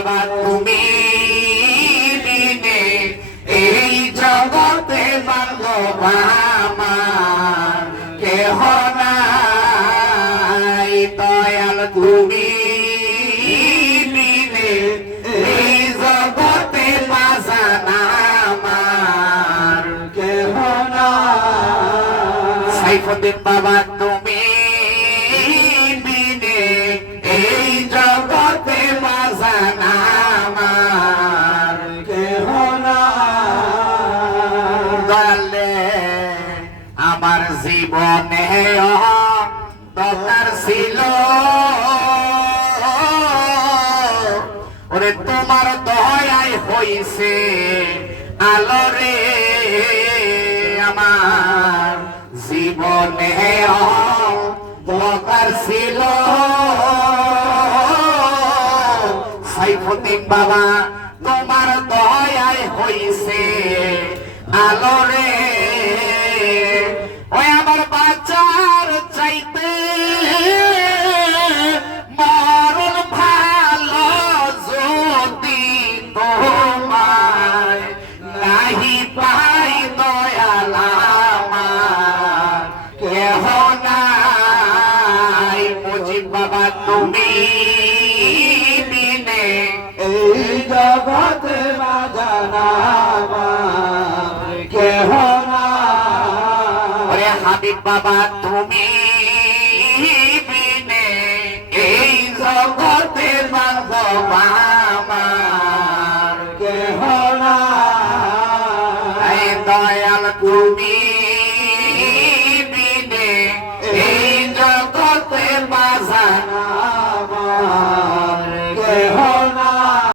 বাবা তুমি বিনে এই জগতে বান্ধব আমার কেহ নাই দয়াল তুমি বিনে এই জগতে বাজানা আমার কেহ নাই সাইফুদ্দিন বাবা তুমি বিনে এই জগতে বাজানা আমার কেহ নাই আমার জীবনে দরকার ছিল ওরে তোমার দয়ায় হইছে আলোরে আমার জীবনে দরকার ছিল সাইফুদ্দিন বাবা তোমার দয়ায় হইছে আলোরে ওই আমার বাচ্চার চাইতে মরণ ভালো যদি তোমায় নাহি পাই দয়াল আমার কেহ নাই মুজিব বাবা তুমি বিনে এই জগতে বাজানা আমার কেহ নাই হাবিব বাবা তুমি বিনে এই জগতে বান্ধব